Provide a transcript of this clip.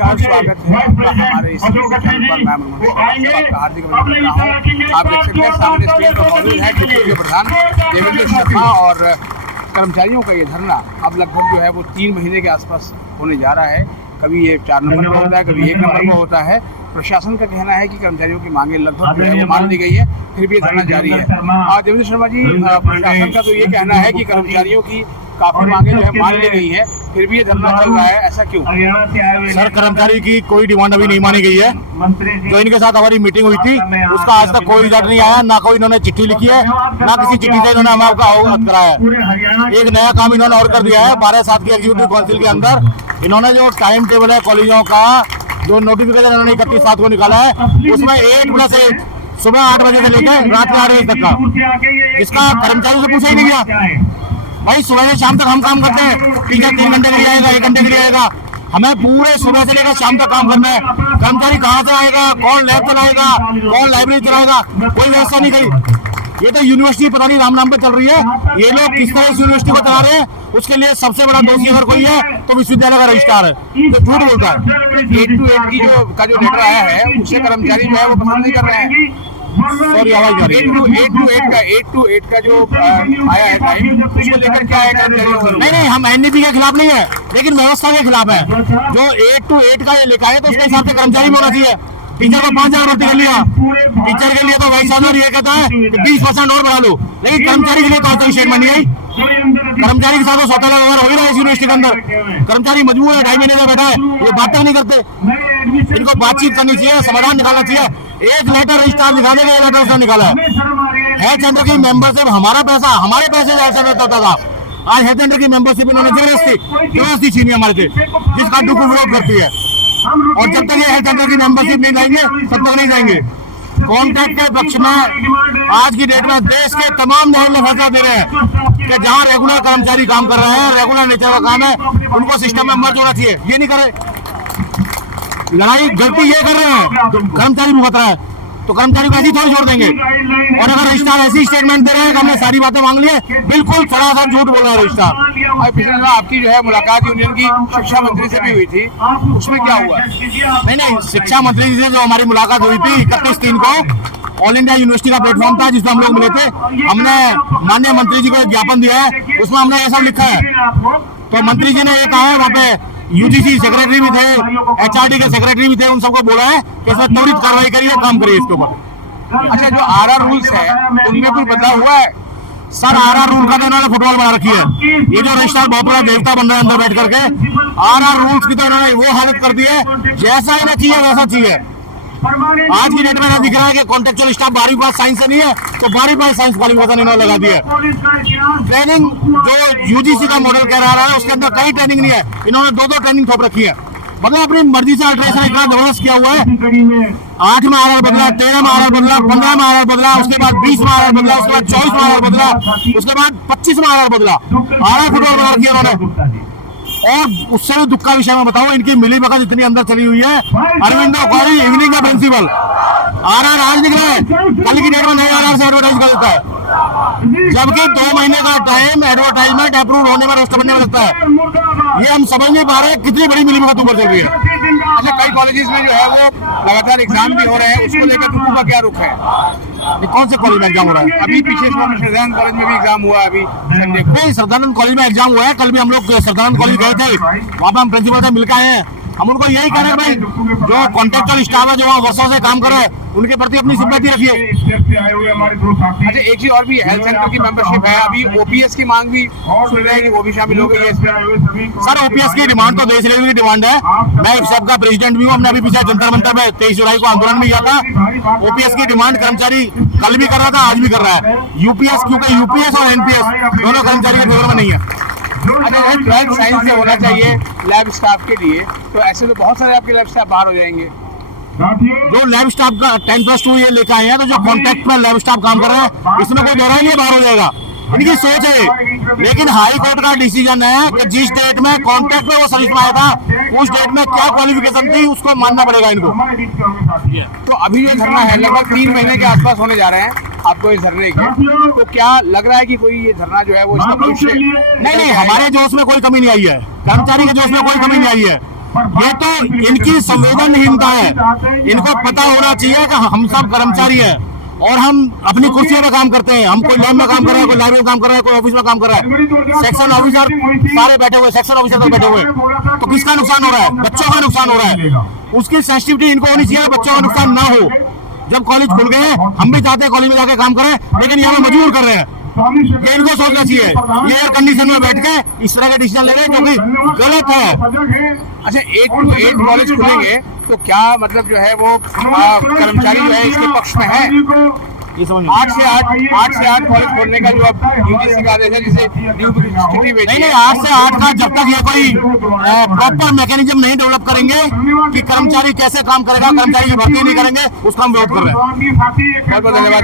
नमस्कार, स्वागत है आपका हमारे इस चैनल पर। मैं आपका हार्दिक अभिनंदन करता हूँ। आप देख सकते हैं सामने स्क्रीन पर मौजूद है डिप्टी के प्रधान देवेंद्र शर्मा और कर्मचारियों का ये धरना अब लगभग जो है वो 3 महीने के आसपास होने जा रहा है। कभी ये 4 नंबर पर होता है, कभी 1 नंबर पर होता है। प्रशासन का कहना है कि कर्मचारियों की मांगे लगभग जो है वो मान ली गई है, फिर भी ये धरना जारी है। देवेंद्र शर्मा जी, प्रशासन का तो ये कहना है कि कर्मचारियों की काफी मांगे जो है मान ली गई है, फिर भी ये धरना चल रहा है, ऐसा क्यों? सर, कर्मचारी की कोई डिमांड अभी नहीं मानी गई है। जो इनके साथ हमारी मीटिंग हुई थी उसका आज तक कोई रिजल्ट नहीं आया, ना कोई इन्होंने चिट्ठी लिखी है, ना किसी चिट्ठी से इन्होंने हमें अवगत कराया है। एक नया काम इन्होंने और कर दिया है। 12/7 की एग्जीक्यूटिव काउंसिल के अंदर इन्होंने जो टाइम टेबल है कॉलेजों का, जो नोटिफिकेशन इन्होंने 31/7 को निकाला है, उसमें 8+8 सुबह 8 बजे से लेकर रात के 8 बजे तक का, जिसका कर्मचारी से पूछा ही नहीं गया। भाई सुबह से शाम तक हम काम करते हैं, टीचर 3 घंटे के लिए आएगा, 1 घंटे के लिए आएगा, हमें पूरे सुबह से लेकर शाम तक काम करना है। कर्मचारी कहाँ से आएगा, कौन लैब चलाएगा, कौन लाइब्रेरी चलाएगा, कोई व्यवस्था नहीं गई। ये तो यूनिवर्सिटी पता नहीं राम नाम पे चल रही है। ये लोग किस तरह इस यूनिवर्सिटी को चला रहे हैं, उसके लिए सबसे बड़ा दोषी अगर कोई है तो विश्वविद्यालय का रजिस्ट्रार है, तो झूठ बोलता है। 8 to 8 की जो लेटर आया है उससे कर्मचारी जो है वो पसंद नहीं कर रहे हैं। सॉरी, आवाज आ रही है। 8 to 8 का जो आया है टाइम, उसको लेकर क्या है कर्मचारियों? नहीं, हम एनडीपी के खिलाफ नहीं है, लेकिन व्यवस्था के खिलाफ है। जो 8 to 8 का ये लिखा है तो उसके हिसाब से कर्मचारी भी होना चाहिए। टीचर को 5,000 भर्ती कर लिया, टीचर के लिए तो वाइस चांसलर ये कहता है कि 20% और बढ़ा लो, लेकिन कर्मचारी के लिए तो कोई स्टेटमेंट नहीं आई। कर्मचारी के साथ सौतेला व्यवहार हो ही रहा है इस यूनिवर्सिटी के अंदर। कर्मचारी मजबूर है, 2.5 महीने का बैठा है, ये बातें नहीं करते। इनको बातचीत करनी चाहिए, समाधान निकालना चाहिए। एक लेटर रजिस्ट्रार दिखा देगा, ये लेटर उसने निकाला है चंद्र की मेंबरशिप, हमारा पैसा हमारे पैसे से करता था। आज है चंद्र की मेंबरशिप इन्होंने जबरदस्ती छीनी हमारे से, जिसका दुख विरोध करती है। और जब तक ये है चंद्र की मेंबरशिप नहीं लाएंगे तब तक नहीं जाएंगे। कॉन्ट्रैक्ट के पक्ष में आज की डेट में देश के तमाम न्यायालय फैसला दे रहे हैं कि जहां रेगुलर कर्मचारी काम कर रहे हैं, रेगुलर नेचर का काम है, उनको सिस्टम में मर्ज होना चाहिए। ये नहीं करे, लड़ाई गलती ये कर रहे हैं, कर्मचारी भुगत रहा है, तो कर्मचारी को ऐसी थोड़ी छोड़ देंगे। और अगर रजिस्ट्रार ऐसी स्टेटमेंट दे रहे हैं कि हमने सारी बातें मांग ली है, बिल्कुल सरासर झूठ बोल रहा है रजिस्ट्रार। आपकी जो है मुलाकात यूनियन की शिक्षा मंत्री से भी हुई थी, उसमें क्या हुआ? नहीं, शिक्षा मंत्री जी से जो हमारी मुलाकात हुई थी 31/3 को, ऑल इंडिया यूनिवर्सिटी का प्लेटफॉर्म था जिसमें हम लोग मिले थे। हमने माननीय मंत्री जी को एक ज्ञापन दिया है, उसमें हमने ये सब लिखा है। तो मंत्री जी ने ये कहा है, वहाँ पे यूजीसी सेक्रेटरी भी थे, एचआरडी के सेक्रेटरी भी थे, उन सबको बोला है कि इसमें त्वरित कार्रवाई करिए, काम करिए इसके ऊपर। अच्छा, जो आरआर रूल्स है उनमें कोई बदलाव हुआ है? सर, आरआर रूल का तो इन्होंने फुटबॉल बना रखी है। ये जो रजिस्ट्रार बहुत बड़ा देवता बन रहा है अंदर बैठ करके, आरआर रूल्स की तो इन्होंने वो हालत कर दी है, जैसा इन्हें चाहिए वैसा चाहिए। आज की डेट में ना दिख रहा है कि कॉन्टेक्चुअल स्टाफ 12वीं पास साइंस से नहीं है, तो 12वीं पास साइंस क्वालिफिकेशन इन्होंने लगा दिया है। ट्रेनिंग जो यूजीसी का मॉडल कह रहा है उसके अंदर कहीं ट्रेनिंग नहीं है, इन्होंने 2 ट्रेनिंग थोप रखी है। मतलब अपनी मर्जी से अल्ट्रेशन इतना जबरदस्त किया हुआ है। 8 में आरआर बदला, 13 में आरआर बदला, 15 में आरआर बदला, उसके बाद 20 में आरआर बदला, उसके बाद 24 में आरआर बदला, उसके बाद 25 में आरआर बदला। आरआर फुटबॉल बना रखी है उन्होंने। और उससे भी दुख का विषय मैं बताऊं, इनकी मिली भगत इतनी अंदर चली हुई है। अरविंदो कौरी इवनिंग का प्रिंसिपल, आरआर आज निकला है, कल की डेट में नए आरआर से एडवर्टाइज कर देता है, जबकि 2 महीने का टाइम एडवर्टाइजमेंट अप्रूव होने में रोस्टर बनने में लगता है। ये हम समझ नहीं पा रहे कितनी बड़ी मिली भगत ऊपर चल रही है। अच्छा, कई कॉलेजेस में जो है वो लगातार एग्जाम भी हो रहे हैं, उसको लेकर तुमको का क्या रुख है? ये कौन से कॉलेज में एग्जाम हो रहा है? अभी पीछे श्रद्धानंद कॉलेज में भी एग्जाम हुआ, अभी संडे को। नहीं, श्रद्धानंद कॉलेज में एग्जाम हुआ है, कल भी हम लोग श्रद्धानंद कॉलेज गए थे, वहाँ पे हम प्रिंसिपल से मिलकर आए हैं। हम उनको यही कह रहे हैं भाई, जो कॉन्ट्रैक्चुअल स्टाफ है जो वहाँ वर्षों से काम कर रहे हैं, उनके प्रति अपनी सिंपैथी रखिए। अच्छा, एक चीज और भी, हेल्थ सेंटर की मेंबरशिप है, अभी ओपीएस की मांग भी सुन रहे हैं कि वो भी शामिल हो गई है इसमें। सर, ओपीएस की डिमांड तो देश लेवल की डिमांड है। मैं इफ्सब का प्रेसिडेंट भी हूँ, हमने अभी पीछे जंतर मंतर में 23 जुलाई को आंदोलन भी किया था। ओपीएस की डिमांड कर्मचारी कल भी कर रहा था, आज भी कर रहा है। यूपीएस, क्योंकि यूपीएस और एनपीएस दोनों कर्मचारी के फेवर में नहीं है। अच्छा, 12th साइंस से होना चाहिए लैब स्टाफ के लिए, तो ऐसे तो बहुत सारे आपके लैब स्टाफ बाहर हो जाएंगे। जो लैब स्टाफ का 10+2 ये लेकर आए हैं, तो जो कॉन्ट्रैक्ट में लैब स्टाफ काम कर रहे हैं, इसमें कोई दोहराई नहीं, बाहर हो जाएगा। इनकी सोच है, लेकिन हाई कोर्ट का डिसीजन है कि जिस डेट में कॉन्ट्रैक्ट में वो सर्विस में आया था, उस डेट में क्या क्वालिफिकेशन थी उसको मानना पड़ेगा इनको। तो अभी जो धरना है लगभग 3 महीने के आसपास होने जा रहे हैं आपको इस धरने के, तो क्या लग रहा है कि कोई ये धरना जो है वो इसका भविष्य? नहीं, हमारे जोश में कोई कमी नहीं आई है, कर्मचारी के जोश में कोई कमी नहीं आई है। ये तो इनकी संवेदनहीनता है। इनको पता होना चाहिए कि हम सब कर्मचारी है और हम अपनी कुर्सियों में काम करते हैं। हम कोई लैब में काम कर रहा है, कोई लाइब्रेरी में काम कर रहा है, कोई ऑफिस में काम कर रहा है। सेक्शन ऑफिसर सारे बैठे हुए, सेक्शन ऑफिसर तक बैठे हुए, तो किसका नुकसान हो रहा है? बच्चों का नुकसान हो रहा है। उसकी सेंसिटिविटी इनको होनी चाहिए, बच्चों का नुकसान ना हो। जब कॉलेज खुल गए, हम भी चाहते हैं कॉलेज में जाके काम करें, लेकिन यहाँ पे मजबूर कर रहे हैं। ये इनको सोचना चाहिए। ये एयर कंडीशन में बैठ के इस तरह के डिसीजन ले रहे हैं जो कि गलत है। अच्छा, 8 to 8 कॉलेज खुलेंगे तो क्या मतलब जो है वो कर्मचारी जो है इसके पक्ष में है? ये समझ 8 से 8 कॉलेज खोलने का जो अब यूजीसी का आदेश है, जिसे न्यू स्थिति में नहीं 8 से 8 का जब तक ये कोई प्रॉपर मैकेनिज्म नहीं डेवलप करेंगे कि कर्मचारी कैसे काम करेगा, कर्मचारी की भर्ती नहीं करेंगे, उसका हम विरोध कर रहे हैं। बहुत बहुत धन्यवाद।